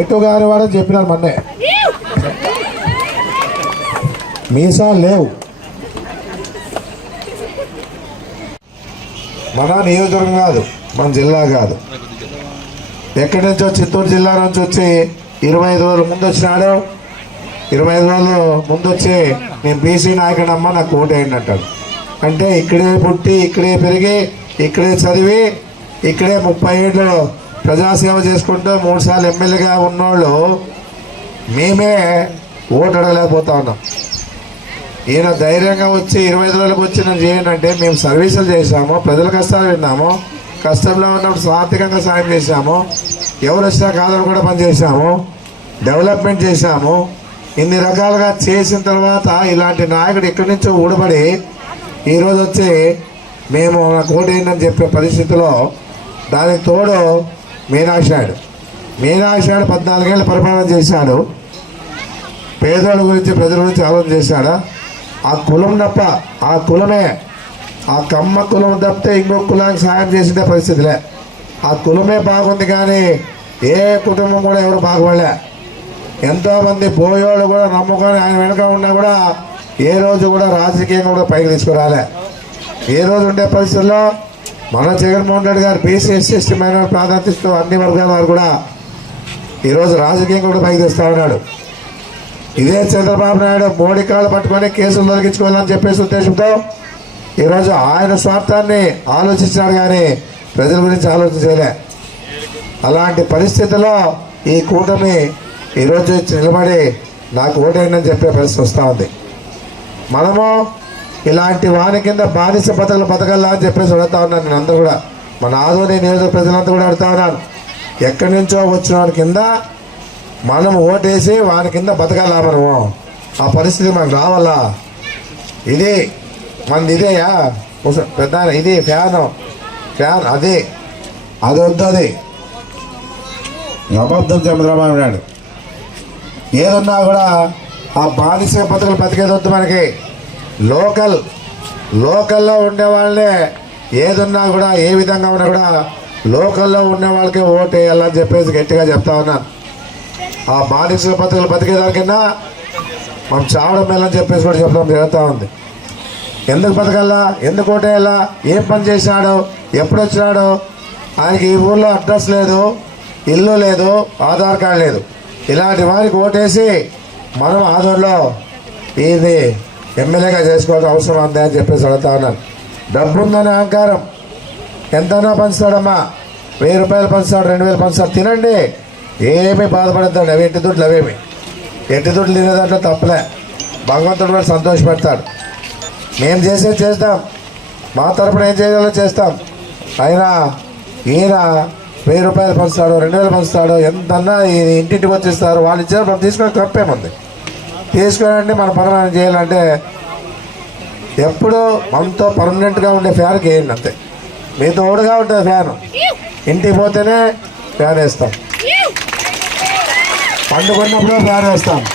ఎటు గాని వాడని చెప్పినారు మొన్నే. మీసా లేవు. మన నియోజకవర్గం కాదు మన జిల్లా కాదు. ఎక్కడి నుంచో చిత్తూరు జిల్లా నుంచి వచ్చి ఇరవై ఐదు రోజులు ముందు వచ్చినాడు. ఇరవై ఐదు రోజులు ముందు వచ్చి నేను బీసీ నాయకుడమ్మ నాకు ఓటేయండి అంటాడు. అంటే ఇక్కడే పుట్టి ఇక్కడే పెరిగి ఇక్కడే చదివి ఇక్కడే ముప్పై ఏళ్ళు ప్రజాసేవ చేసుకుంటూ మూడు సార్లు ఎమ్మెల్యేగా ఉన్నోళ్ళు మేమే ఓటు అడగలేకపోతా ఉన్నాం ఈయన ధైర్యంగా వచ్చి ఇరవై ఐదు రోజులకు వచ్చి నన్ను చేయండి అంటే మేము సర్వీసులు చేశాము ప్రజల కష్టాలు విన్నాము కష్టంలో ఉన్నప్పుడు సాత్వికంగా సాయం చేశాము ఎవరు వచ్చినా కాదని కూడా పనిచేసాము డెవలప్మెంట్ చేశాము ఇన్ని రకాలుగా చేసిన తర్వాత ఇలాంటి నాయకుడు ఎక్కడి నుంచో ఊడబడి ఈరోజు వచ్చి మేము నాకు ఓటేయండి చెప్పే పరిస్థితిలో దానికి తోడు మీనాక్షాడు మీనాక్షాడు పద్నాలుగేళ్ళు పరిపాలన చేశాడు. పేదోళ్ళ గురించి ప్రజల గురించి ఆలోచన చేశాడా? ఆ కులం తప్ప ఆ కులమే ఆ కమ్మ కులం తప్పితే ఇంకో కులానికి సాయం చేసిన పరిస్థితిలే. ఆ కులమే బాగుంది కానీ ఏ కుటుంబం కూడా ఎవరు బాగుపడలే. ఎంతోమంది పోయేవాళ్ళు కూడా నమ్ముకొని ఆయన వెనుక ఉన్నా కూడా ఏ రోజు కూడా రాజకీయంగా కూడా పైకి తీసుకురాలే. ఏ రోజు ఉండే పరిస్థితుల్లో మన Jaganmohan Reddy garu BC SC ST minor ప్రాధాన్యతతో అన్ని వర్గాల వారు కూడా ఈరోజు రాజకీయం కూడా పైకి తెస్తా ఉన్నాడు. ఇదే చంద్రబాబు నాయుడు మోడీ కాళ్ళు పట్టుకొని కేసులు తొలగించుకోవాలని చెప్పేసి ఉద్దేశంతో ఈరోజు ఆయన స్వార్థాన్ని ఆలోచించాడు కానీ ప్రజల గురించి ఆలోచించలే అలాంటి పరిస్థితుల్లో ఈ కూటమి ఈరోజు నిలబడి నాకు ఓటైందని చెప్పే పరిస్థితి వస్తూ ఉంది. మనము ఇలాంటి వాని కింద బానిస బతకలు బతకల్లా అని చెప్పేసి అడుగుతా ఉన్నాను నేను అందరూ కూడా. మన ఆదోని నియోజక ప్రజలంతా కూడా అడుగుతా ఉన్నాను ఎక్కడి నుంచో వచ్చిన వాడి కింద మనం ఓటేసి వాని కింద బతకాలా మనము? ఆ పరిస్థితి మనకు రావాలా? ఇది మనది ఇదేయా పెద్ద ఇది ఫ్యాన్. ఫ్యాన్ అది. అది. వద్దు అది అబద్ధం చంద్రబాబు నాయుడు ఏదన్నా కూడా ఆ బానిస బతుకులు బతికేది వద్దు మనకి. లోకల్ లోకల్లో ఉండేవాళ్ళే ఏదున్నా కూడా ఏ విధంగా ఉన్నా కూడా లోకల్లో ఉండే వాళ్ళకే ఓటు వేయాలని చెప్పేసి గట్టిగా చెప్తా ఉన్నాను ఆ బానిస బతుకులు బతికేదానికన్నా మనం చావడం మేలని చెప్పేసి కూడా చెప్పడం జరుగుతూ ఉంది. ఎందుకు బతకల్లా? ఎందుకు ఓటేయాలా ఏం పని చేశాడు ఎప్పుడు వచ్చినాడు? ఆయనకి ఈ ఊర్లో అడ్రస్ లేదు ఇల్లు లేదు ఆధార్ కార్డు లేదు. ఇలాంటి వారికి ఓటేసి మనం ఆధార్లో ఇది ఎమ్మెల్యేగా చేసుకోవాల్సిన అవసరం ఉంది అని చెప్పేసి అడుగుతా ఉన్నాను డబ్బు ఉందని అహంకారం. ఎంతైనా పంచుతాడమ్మా. వెయ్యి రూపాయలు పంచుతాడు రెండు వేలు పంచుతాడు. తినండి. ఏమీ బాధపడతాడు అవి ఎట్టి దుడ్లు అవేమి. ఎట్టి దుడ్లు తినే దాంట్లో తప్పలే. భగవంతుడు కూడా సంతోషపెడతాడు. మేము చేసేది చేస్తాం. మా తరపున ఏం చేయాలో చేస్తాం. అయినా ఈయన వెయ్యి రూపాయలు పంచుతాడు రెండు వేలు పంచుతాడు ఎంతన్నా ఇంటింటికి వచ్చిస్తారు. వాళ్ళు ఇచ్చారు మనం తీసుకొని తప్పేముంది తీసుకురండి మన పదనాన్ని చేయాలంటే ఎప్పుడు మనతో పర్మనెంట్గా ఉండే ఫ్యాన్కి వేయండి అంతే. మీ తోడుగా ఉంటుంది ఫ్యాన్. ఇంటికి పోతేనే ఫ్యాన్ వేస్తాం. పండుకున్నప్పుడు ఫ్యాన్ వేస్తాం.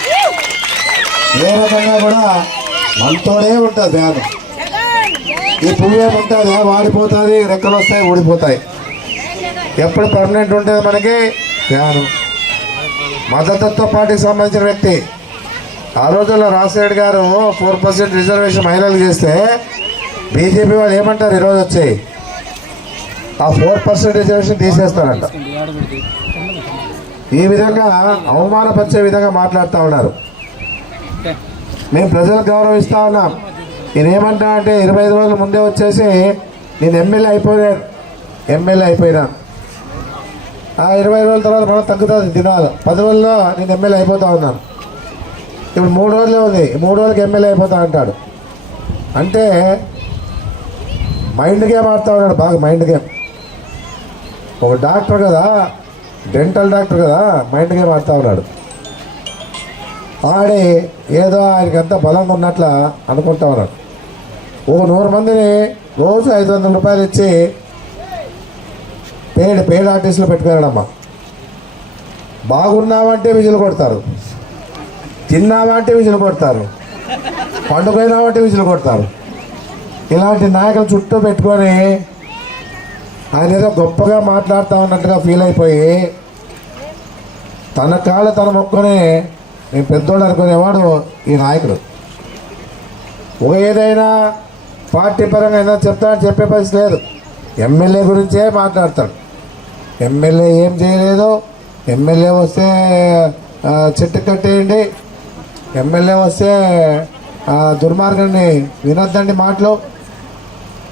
ఏ రకంగా కూడా మనతోనే ఉంటుంది ఫ్యాన్. ఈ పువ్వు ఏముంటుంది వాడిపోతుంది రెక్కలు వస్తాయి ఊడిపోతాయి. ఎప్పుడు పర్మనెంట్ ఉంటుంది మనకి? ఫ్యాను. మద్దతుతో పార్టీకి సంబంధించిన వ్యక్తి. ఆ రోజుల్లో రాజశేఖర్ గారు ఫోర్ పర్సెంట్ రిజర్వేషన్ మహిళలు చేస్తే బీజేపీ వాళ్ళు ఏమంటారు ఈరోజు వచ్చి? ఆ ఫోర్ పర్సెంట్ రిజర్వేషన్ తీసేస్తారంట. ఈ విధంగా అవమానపరిచే విధంగా మాట్లాడుతూ ఉన్నారు. మేము ప్రజలకు గౌరవిస్తూ ఉన్నాం. నేనేమంటా అంటే ఇరవై ఐదు రోజుల ముందే వచ్చేసి నేను ఎమ్మెల్యే అయిపోయాను. ఎమ్మెల్యే అయిపోయినాను ఆ ఇరవై రోజుల తర్వాత మనం తగ్గుతుంది దినాలు. పది రోజుల్లో నేను ఎమ్మెల్యే అయిపోతా ఉన్నాను. ఇప్పుడు మూడు రోజులే ఉంది. ఈ మూడు రోజులకి ఎమ్మెల్యే అయిపోతా అంటాడు. అంటే మైండ్ గేమ్ ఆడుతూ ఉన్నాడు బాగా మైండ్ గేమ్ ఒక డాక్టర్ కదా డెంటల్ డాక్టర్ కదా మైండ్ గేమ్ ఆడుతూ ఉన్నాడు. ఆడి ఏదో ఆయనకి అంత బలంగా ఉన్నట్ల అనుకుంటా ఉన్నాడు. ఓ నూరు మందిని రోజు ఐదు వందల రూపాయలు ఇచ్చి పేడ్ పేడ్ ఆర్టిస్టులు పెట్టుకున్నాడమ్మా. బాగున్నామంటే విజులు కొడతారు. తిన్నామంటే విజులు కొడతారు. పండుగైనామంటే విజులు కొడతారు. ఇలాంటి నాయకులు చుట్టూ పెట్టుకొని ఆయన ఏదో గొప్పగా మాట్లాడుతూ ఉన్నట్టుగా ఫీల్ అయిపోయి తన కాళ్ళు తన మొక్కుని నేను పెద్దోడు అనుకునేవాడు ఈ నాయకుడు. ఒక ఏదైనా పార్టీ పరంగా ఏదైనా చెప్తాడని చెప్పే పరిస్థితి లేదు. ఎమ్మెల్యే గురించే మాట్లాడతాడు. ఎమ్మెల్యే ఏం చేయలేదు ఎమ్మెల్యే వస్తే చెట్టు కట్టేయండి ఎమ్మెల్యే వస్తే ఆ, దుర్మార్గాన్ని వినొద్దండి మాటలు.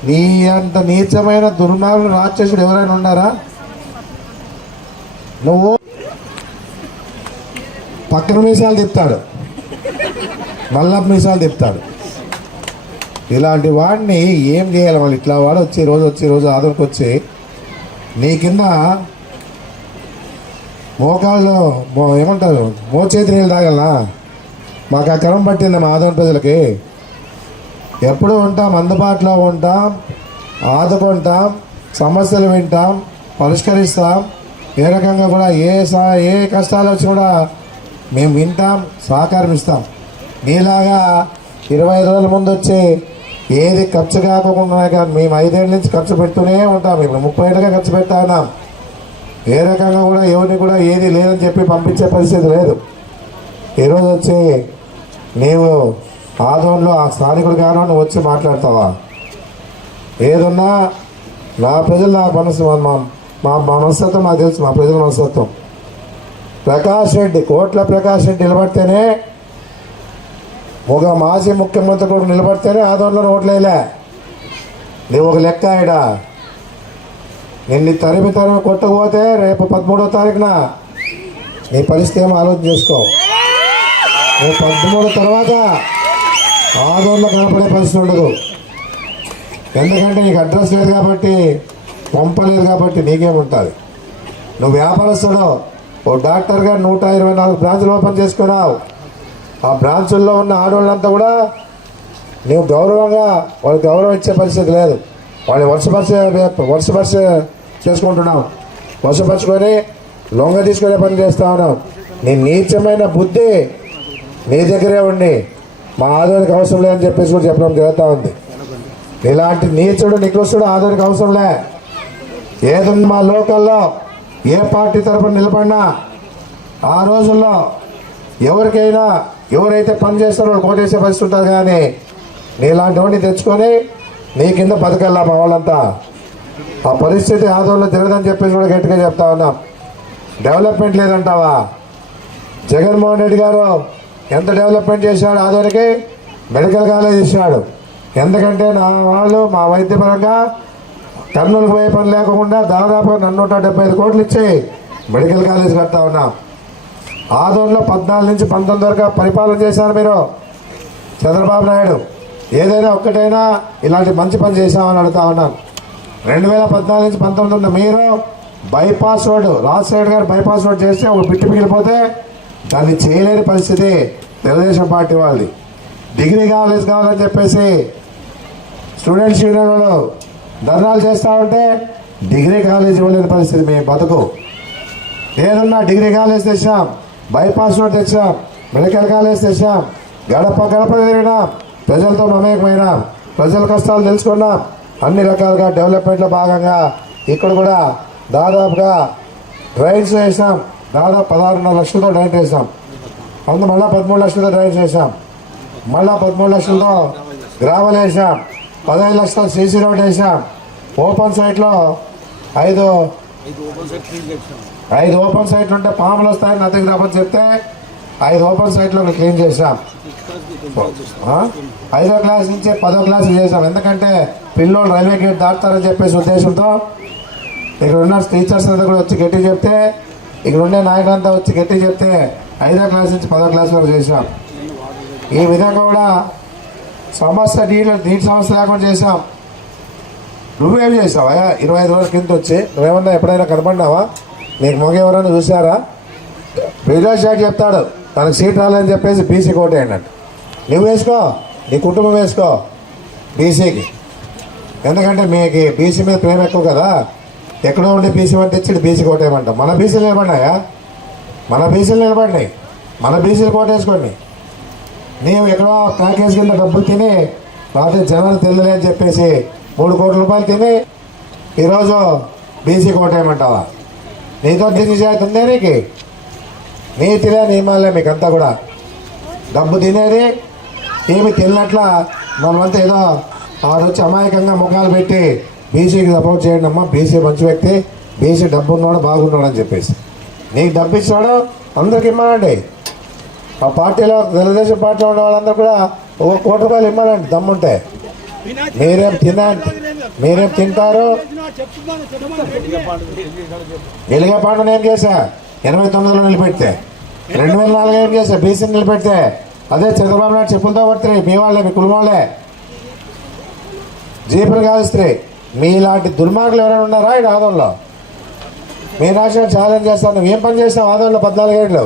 నీ అంత నీచమైన దుర్మార్గుడు రాక్షసుడు ఎవరైనా ఉన్నారా? నువ్వు పక్కన మీసాలు తిప్పుతాడు. మళ్ళా మీసాలు తిప్పుతాడు. ఇలాంటి వాడిని ఏం చేయాలి? వాళ్ళు ఇట్లా వాడు వచ్చి రోజు వచ్చి రోజు ఆదరికి వచ్చి నీ కింద మోకాళ్ళు మో ఏమంటారు? మోచేతి నీళ్ళు తాగలనా? మాకు ఆ క్రమం పట్టింది మా ఆదరణ ప్రజలకి. ఎప్పుడు ఉంటాం అందుబాటులో ఉంటాం ఆదుకుంటాం సమస్యలు వింటాం పరిష్కరిస్తాం. ఏ రకంగా కూడా ఏ సా ఏ కష్టాలు వచ్చి కూడా మేము వింటాం సహకారం ఇస్తాం. మీలాగా ఇరవై ఐదు రోజుల ముందు వచ్చి ఏది ఖర్చు కాకుండా కానీ మేము ఐదేళ్ళ నుంచి ఖర్చు పెడుతూనే ఉంటాం. ఇప్పుడు ముప్పై ఏళ్ళుగా ఖర్చు పెడతా ఉన్నాం. ఏ రకంగా కూడా ఎవరిని కూడా ఏది లేదని చెప్పి పంపించే పరిస్థితి లేదు. ఈరోజు వచ్చి నీవు ఆదోన్లో ఆ స్థానికుడిగాను నువ్వు వచ్చి మాట్లాడతావా? ఏదున్నా నా ప్రజలు నా మనసు మా మా- మనస్తత్వం నాకు తెలుసు మా ప్రజల మనస్తత్వం. ప్రకాష్ రెడ్డి కోట్ల ప్రకాష్ రెడ్డి నిలబడితేనే ఒక మాజీ ముఖ్యమంత్రి కూడా నిలబడితేనే ఆదోన్లో ఓట్లేలే నువ్వు ఒక లెక్క ఆడ నిన్ను తరిమి తరిమి కొట్టకపోతే రేపు పదమూడో తారీఖున నీ పరిస్థితి ఏమో ఆలోచన చేసుకో. పదమూడు తర్వాత ఆదోళన కనపడే పరిస్థితి ఉండదు. ఎందుకంటే నీకు అడ్రస్ లేదు కాబట్టి పంపలేదు కాబట్టి నీకేముంటుంది. నువ్వు వ్యాపారస్తుడు ఓ డాక్టర్గా నూట ఇరవై నాలుగు బ్రాంచులు ఓపెన్ చేసుకున్నావు. ఆ బ్రాంచుల్లో ఉన్న ఆడవాళ్ళంతా కూడా నువ్వు గౌరవంగా వాళ్ళకి గౌరవం ఇచ్చే పరిస్థితి లేదు. వాళ్ళు వర్షపరిచే వర్షపరిచ చేసుకుంటున్నావు. వర్షపరుచుకొని లొంగ తీసుకునే పని చేస్తా ఉన్నావు. నీ నీచమైన బుద్ధి నీ దగ్గరే ఉండి మా ఆదోనికి అవసరం లేదని చెప్పేసి కూడా చెప్పడం జరుగుతూ ఉంది. ఇలాంటి నీచుడు నికృష్టుడు ఆదోనికి అవసరం లే. ఏదన్నా మా లోకల్లో ఏ పార్టీ తరపున నిలబడినా ఆ రోజుల్లో ఎవరికైనా ఎవరైతే పని చేస్తారో వాళ్ళు కోటేసే పరిస్థితి ఉంటుంది కానీ నీలాంటి వాడిని తెచ్చుకొని నీ కింద బతకల్లా మా వాళ్ళంతా. ఆ పరిస్థితి ఆదోళన జరగదని చెప్పేసి కూడా గట్టిగా చెప్తా ఉన్నాం. డెవలప్మెంట్ లేదంటావా? జగన్మోహన్ రెడ్డి గారు ఎంత డెవలప్మెంట్ చేశాడు ఆదోనికి? మెడికల్ కాలేజ్ ఇచ్చినాడు ఎందుకంటే నా వాళ్ళు మా వైద్యపరంగా కర్నూలు పోయే పని లేకుండా దాదాపుగా నన్ను నూట డెబ్బై ఐదు కోట్లు ఇచ్చి మెడికల్ కాలేజ్ కడతా ఉన్నాం. ఆదోన్లో పద్నాలుగు నుంచి పంతొమ్మిది వరకు పరిపాలన చేశారు మీరు చంద్రబాబు నాయుడు. ఏదైనా ఒక్కటైనా ఇలాంటి మంచి పని చేశామని అడుగుతా ఉన్నాను. రెండు వేల పద్నాలుగు నుంచి పంతొమ్మిది ఉన్న మీరు బైపాస్ రోడ్డు రాజశేఖర్ గారు బైపాస్ రోడ్ చేస్తే ఒక బిట్టు మిగిలిపోతే దాన్ని చేయలేని పరిస్థితి తెలుగుదేశం పార్టీ వాళ్ళది. డిగ్రీ కాలేజ్ కావాలని చెప్పేసి స్టూడెంట్స్ యూనియన్లు ధర్నాలు చేస్తూ ఉంటే డిగ్రీ కాలేజ్ ఇవ్వలేని పరిస్థితి మీ బతుకు. ఏదన్నా డిగ్రీ కాలేజ్ తెచ్చాం బైపాస్ రోడ్ తెచ్చాం మెడికల్ కాలేజ్ తెచ్చాం గడప గడప తిరిగినాం ప్రజలతో మమేకమైనాం ప్రజల కష్టాలు తెలుసుకున్నాం అన్ని రకాలుగా డెవలప్మెంట్లో భాగంగా ఇక్కడ కూడా దాదాపుగా డ్రైన్స్ వేసాం దాదాపు పదహారున్నర లక్షలతో డ్రైన్ చేసాం అందు మళ్ళా పదమూడు లక్షలతో డ్రైన్ చేసాం మళ్ళా పదమూడు లక్షలతో గ్రావెల్ వేసాం పదహైదు లక్షలతో సీసీ రోడ్ వేసాం ఓపెన్ సైట్లో ఐదు ఐదు ఓపెన్ సైట్లు ఉంటే పాములు వస్తాయని నా దగ్గర అబద్ధం చెప్తే ఐదు ఓపెన్ సైట్లో క్లీన్ చేసాం ఐదో క్లాస్ నుంచి పదో క్లాస్ చేసాం ఎందుకంటే పిల్లోళ్ళు రైల్వే గేట్ దాటుతారని చెప్పేసి ఉద్దేశంతో ఇక్కడ ఉన్న టీచర్స్ అంతా కూడా వచ్చి గట్టి చెప్తే ఇక్కడ ఉండే నాయకులంతా వచ్చి గట్టి చెప్తే ఐదో క్లాస్ నుంచి పదో క్లాస్ వరకు చేసాం ఈ విధంగా కూడా సమస్య నీళ్ళ నీటి సమస్య లేకుండా చేసాం నువ్వేం చేసావా? ఇరవై ఐదు రోజుల కింద వచ్చి నువ్వేమన్నా ఎప్పుడైనా కనపడినావా నీకు మొగ ఎవరైనా చూసారా ప్రజాష్ షాట్ చెప్తాడు తనకు సీట్ రాలేదని చెప్పేసి బీసీ కోటే అన్నట్టు నువ్వు వేసుకో నీ కుటుంబం వేసుకో బీసీకి. ఎందుకంటే మీకు బీసీ మీద ప్రేమ ఎక్కువ కదా. ఎక్కడో ఉండే బీసీ వంట తెచ్చి బీసీ కోటేయమంటాం మన బీసీలు నిలబడినాయా? మన బీసీలు నిలబడినాయి. మన బీసీలు కోటేసుకోండి మేము ఎక్కడో ప్యాకేజ్ కింద డబ్బులు తిని రాత్రి జనాలు తెలియలే అని చెప్పేసి మూడు కోట్ల రూపాయలు తిని ఈరోజు బీసీ కోటేయమంటావా నీతో నిజాయితీ ఉందే నీకు? నీతిలే నియమాలే మీకంతా కూడా. డబ్బు తినేది ఏమి తిన్నట్ల మనమంతా ఏదో ఆడొచ్చి అమాయకంగా ముఖాలు పెట్టి బీసీకి సపోర్ట్ చేయండి అమ్మా బీసీ మంచి వ్యక్తి బీసీ డబ్బు ఉన్నాడు బాగున్నాడు అని చెప్పేసి. నీకు డబ్బు ఇచ్చాడు అందరికి ఇమ్మానండి ఆ పార్టీలో తెలుగుదేశం పార్టీలో ఉన్న వాళ్ళందరూ కూడా ఒక కోటి రూపాయలు ఇమ్మానండి దమ్ముంటే. మీరేం తిన మీరేం తింటారు? వెలిగే పాండు ఏం చేశా. ఎనభై తొమ్మిదిలో నిలబెడితే రెండు వేల నాలుగు ఏం చేశా? బీసీని నిలబెడితే. అదే చంద్రబాబు నాయుడు చెప్పులతో పడుతున్నాయి. మీ వాళ్ళే మీ కుటుంబం వాళ్ళే. జీపులు స్త్రీ. మీలాంటి దుర్మార్గులు ఎవరైనా ఉన్నారా ఈ ఆదంలో మీ రాసిన ఛాలెంజ్ చేస్తాను. ఏం పని చేసినావు ఆదంలో పద్నాలుగేళ్ళు.